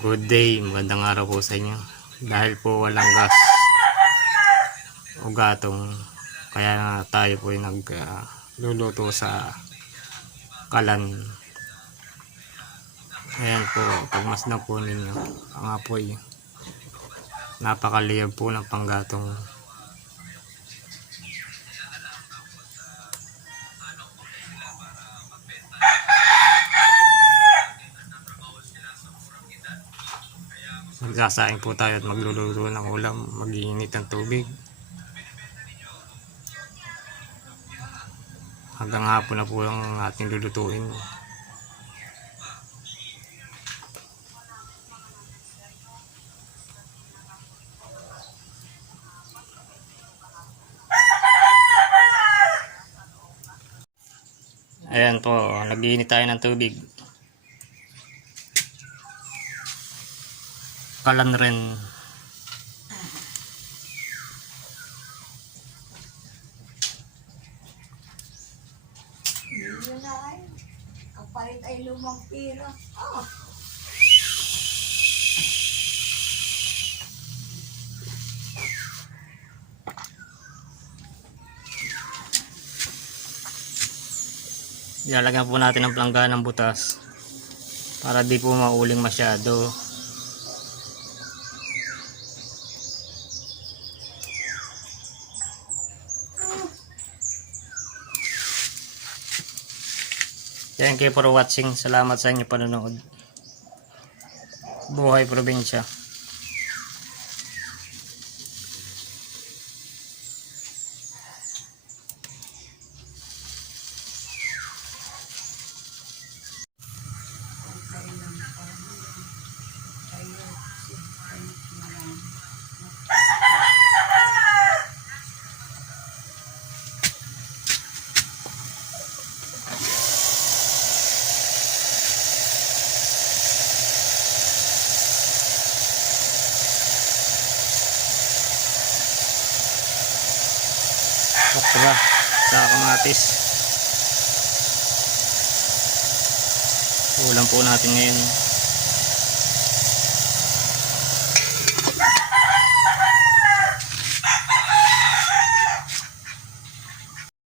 Good day, magandang araw po sa inyo. Dahil po walang gas o gatong, kaya tayo po ay nagluluto sa kalan. Ayan po, pagmasdan po ninyo ang apoy. Napakaliyab po ng panggatong. Magsasaing po tayo at magluluto ng ulam, mag-iinit ng tubig. Hanggang hapon na po ang ating lulutuin. Ayan po, nag-iinit tayo ng tubig. Kalan rin. Yun na ay. Ang palit ay lumang pira. Oh. Ilalagyan po natin ang plangga ng butas para di po mauling masyado. Thank you for watching. Salamat sa inyong panonood. Buhay probinsya. Okra sa kamatis. Ulam po natin ngayon.